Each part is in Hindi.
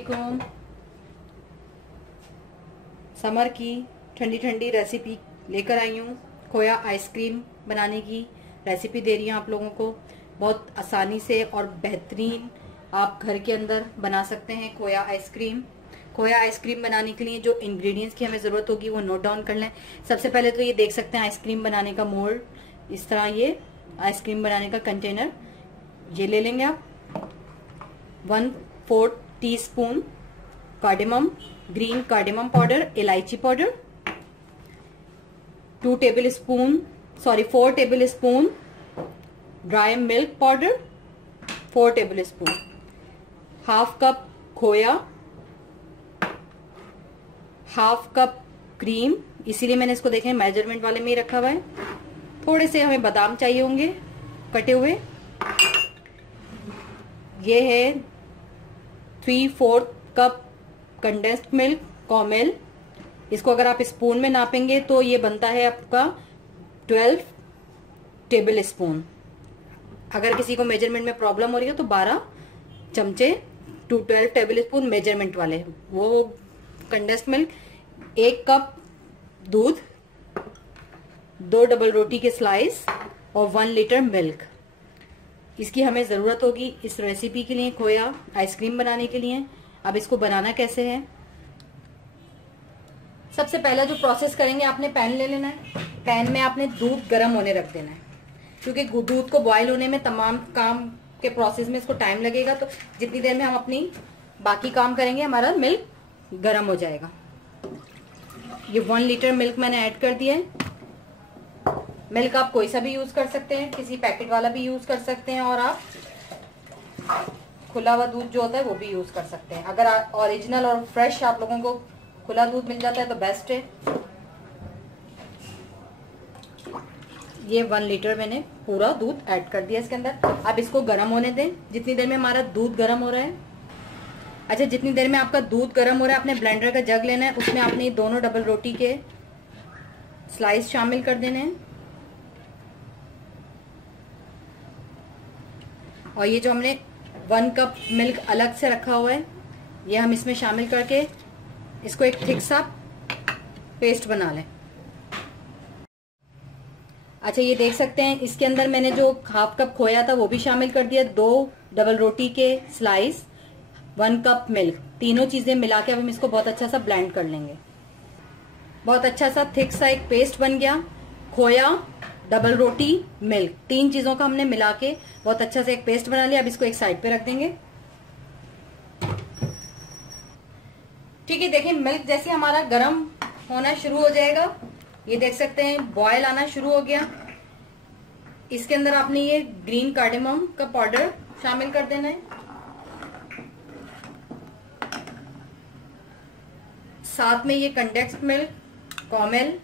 वालेकुम। समर की ठंडी ठंडी रेसिपी लेकर आई हूँ। खोया आइसक्रीम बनाने की रेसिपी दे रही हूँ आप लोगों को। बहुत आसानी से और बेहतरीन आप घर के अंदर बना सकते हैं खोया आइसक्रीम। खोया आइसक्रीम बनाने के लिए जो इंग्रेडिएंट्स की हमें ज़रूरत होगी वो नोट डाउन कर लें। सबसे पहले तो ये देख सकते हैं आइसक्रीम बनाने का मोल्ड, इस तरह ये आइसक्रीम बनाने का कंटेनर ये ले लेंगे आप। 1/4 teaspoon cardamom, green cardamom powder, इलायची powder, 4 tablespoon dry milk powder, 4 tablespoon, half cup खोया, हाफ कप क्रीम, इसीलिए मैंने इसको देखें मेजरमेंट वाले में ही रखा हुआ है। थोड़े से हमें बादाम चाहिए होंगे कटे हुए। ये है 3/4 कप कंडेंस्ड मिल्क कॉमेल। इसको अगर आप स्पून में नापेंगे तो ये बनता है आपका 12 टेबल स्पून। अगर किसी को मेजरमेंट में प्रॉब्लम हो रही है तो 12 चमचे 12 टेबल स्पून मेजरमेंट वाले वो कंडेंस्ड मिल्क, 1 कप दूध, 2 डबल रोटी के स्लाइस और 1 लीटर मिल्क। इसकी हमें जरूरत होगी इस रेसिपी के लिए, खोया आइसक्रीम बनाने के लिए। अब इसको बनाना कैसे है, सबसे पहला जो प्रोसेस करेंगे, आपने पैन ले लेना है। पैन में आपने दूध गर्म होने रख देना है, क्योंकि दूध को बॉयल होने में तमाम काम के प्रोसेस में इसको टाइम लगेगा। तो जितनी देर में हम अपनी बाकी काम करेंगे हमारा मिल्क गर्म हो जाएगा। ये 1 लीटर मिल्क मैंने ऐड कर दिया है। मिल्क आप कोई सा भी यूज कर सकते हैं, किसी पैकेट वाला भी यूज कर सकते हैं, और आप खुला हुआ दूध जो होता है वो भी यूज कर सकते हैं। अगर ओरिजिनल और फ्रेश आप लोगों को खुला दूध मिल जाता है तो बेस्ट है। ये 1 लीटर मैंने पूरा दूध ऐड कर दिया इसके अंदर। अब इसको गर्म होने दें, जितनी देर में हमारा दूध गर्म हो रहा है। अच्छा, जितनी देर में आपका दूध गर्म हो रहा है, आपने ब्लेंडर का जग लेना है, उसमें आपने दोनों डबल रोटी के स्लाइस शामिल कर देने हैं। और ये जो हमने 1 कप मिल्क अलग से रखा हुआ है, ये हम इसमें शामिल करके इसको एक थिक सा पेस्ट बना लें। अच्छा, ये देख सकते हैं इसके अंदर मैंने जो हाफ कप खोया था वो भी शामिल कर दिया, 2 डबल रोटी के स्लाइस, 1 कप मिल्क, तीनों चीजें मिला के अब हम इसको बहुत अच्छा सा ब्लेंड कर लेंगे। बहुत अच्छा सा थिक सा एक पेस्ट बन गया। खोया, डबल रोटी, मिल्क, 3 चीजों का हमने मिला के बहुत अच्छा सा एक पेस्ट बना लिया। अब इसको एक साइड पे रख देंगे। ठीक है, देखिए मिल्क जैसे हमारा गर्म होना शुरू हो जाएगा, ये देख सकते हैं बॉयल आना शुरू हो गया। इसके अंदर आपने ये ग्रीन कार्डेमम का पाउडर शामिल कर देना है, साथ में ये कंडेंस्ड मिल्क कॉमेल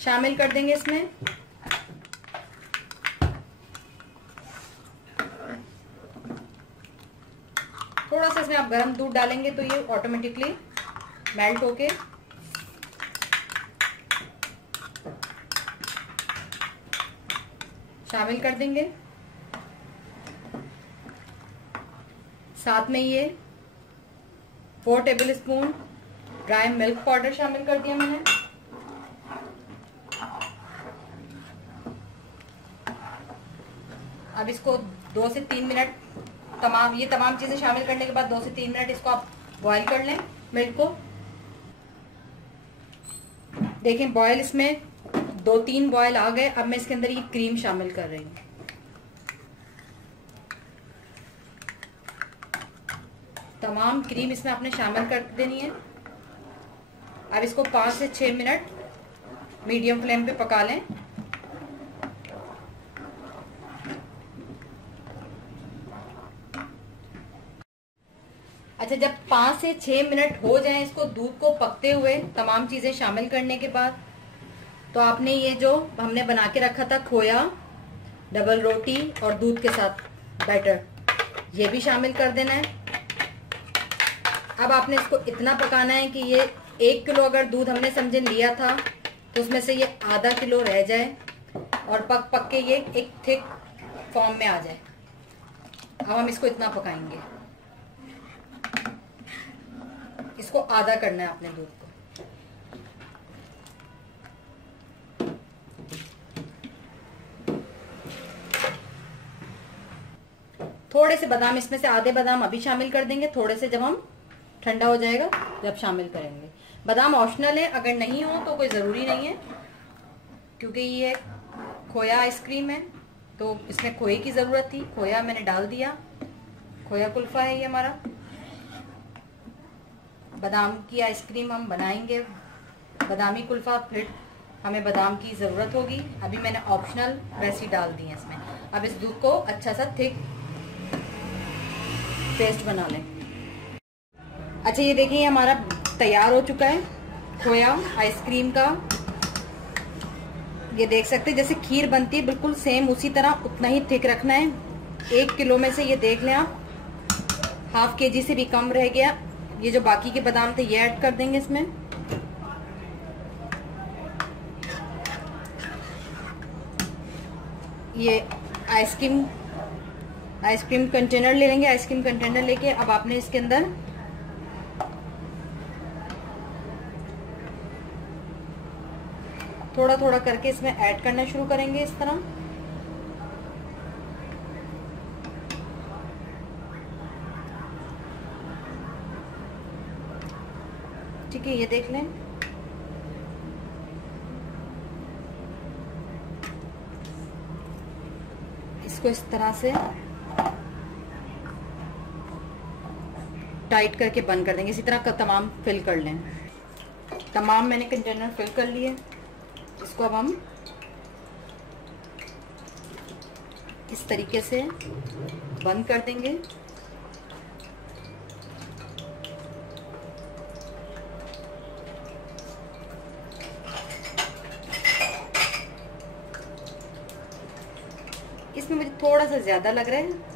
शामिल कर देंगे इसमें। थोड़ा सा इसमें आप गर्म दूध डालेंगे तो ये ऑटोमेटिकली मेल्ट होके शामिल कर देंगे। साथ में ये 4 tablespoon dry milk powder शामिल कर दिया मैंने। अब इसको 2 से 3 मिनट तमाम चीजें शामिल करने के बाद 2 से 3 मिनट इसको आप बॉईल कर लें मिल्क को। देखें बॉयल इसमें 2-3 बॉयल आ गए। अब मैं इसके अंदर ये क्रीम शामिल कर रही हूँ। तमाम क्रीम इसमें आपने शामिल कर देनी है। अब इसको 5 से 6 मिनट मीडियम फ्लेम पे पका लें। अच्छा, जब 5 से 6 मिनट हो जाएं इसको दूध को पकते हुए तमाम चीजें शामिल करने के बाद, तो आपने ये जो हमने बना के रखा था खोया, डबल रोटी और दूध के साथ बैटर, ये भी शामिल कर देना है। अब आपने इसको इतना पकाना है कि ये 1 किलो अगर दूध हमने समझे लिया था तो उसमें से ये आधा किलो रह जाए और पक के ये एक थिक फॉर्म में आ जाए। अब हम इसको इतना पकाएंगे। इसको आधा करना है अपने दूध को। थोड़े से बादाम, इसमें से आधे बादाम अभी शामिल कर देंगे, थोड़े से जब हम ठंडा हो जाएगा जब शामिल करेंगे। बादाम ऑप्शनल है, अगर नहीं हो तो कोई जरूरी नहीं है, क्योंकि ये खोया आइसक्रीम है तो इसमें खोए की जरूरत थी, खोया मैंने डाल दिया। खोया कुल्फा है ये हमारा। बादाम की आइसक्रीम हम बनाएंगे, बादामी कुल्फा, फिर हमें बादाम की जरूरत होगी। अभी मैंने ऑप्शनल वैसे ही डाल दी है इसमें। अब इस दूध को अच्छा सा थिक पेस्ट बना लें। अच्छा ये देखिए हमारा तैयार हो चुका है खोया आइसक्रीम का। ये देख सकते हैं जैसे खीर बनती है बिल्कुल सेम उसी तरह, उतना ही थिक रखना है। 1 किलो में से ये देख लें आप, ½ kg से भी कम रह गया। ये जो बाकी के बादाम थे ये ऐड कर देंगे इसमें। ये आइसक्रीम कंटेनर ले लेंगे। आइसक्रीम कंटेनर लेके अब आपने इसके अंदर थोड़ा थोड़ा करके इसमें ऐड करना शुरू करेंगे इस तरह। ठीक है, ये देख लें। इसको इस तरह से टाइट करके बंद कर देंगे। इसी तरह का तमाम फिल कर लें। तमाम मैंने कंटेनर फिल कर लिए। इसको अब हम इस तरीके से बंद कर देंगे। इसमें मुझे थोड़ा सा ज्यादा लग रहा है।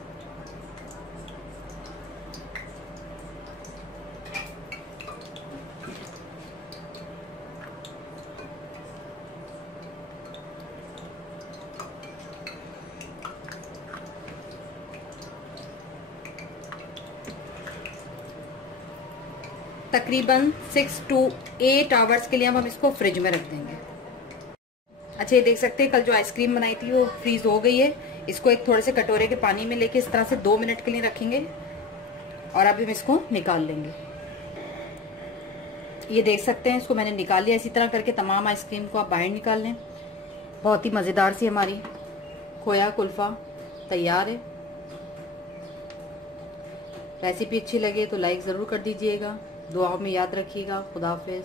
तकरीबन 6 to 8 आवर्स के लिए हम इसको फ्रिज में रख देंगे। अच्छा ये देख सकते हैं कल जो आइसक्रीम बनाई थी वो फ्रीज हो गई है। इसको एक थोड़े से कटोरे के पानी में लेके इस तरह से 2 मिनट के लिए रखेंगे और अभी हम इसको निकाल लेंगे। ये देख सकते हैं इसको मैंने निकाल लिया। इसी तरह करके तमाम आइसक्रीम को आप बाहर निकाल लें। बहुत ही मजेदार सी हमारी खोया कुल्फा तैयार है। रेसिपी अच्छी लगे तो लाइक जरूर कर दीजिएगा। दुआओं में याद रखिएगा। खुदा हाफिज।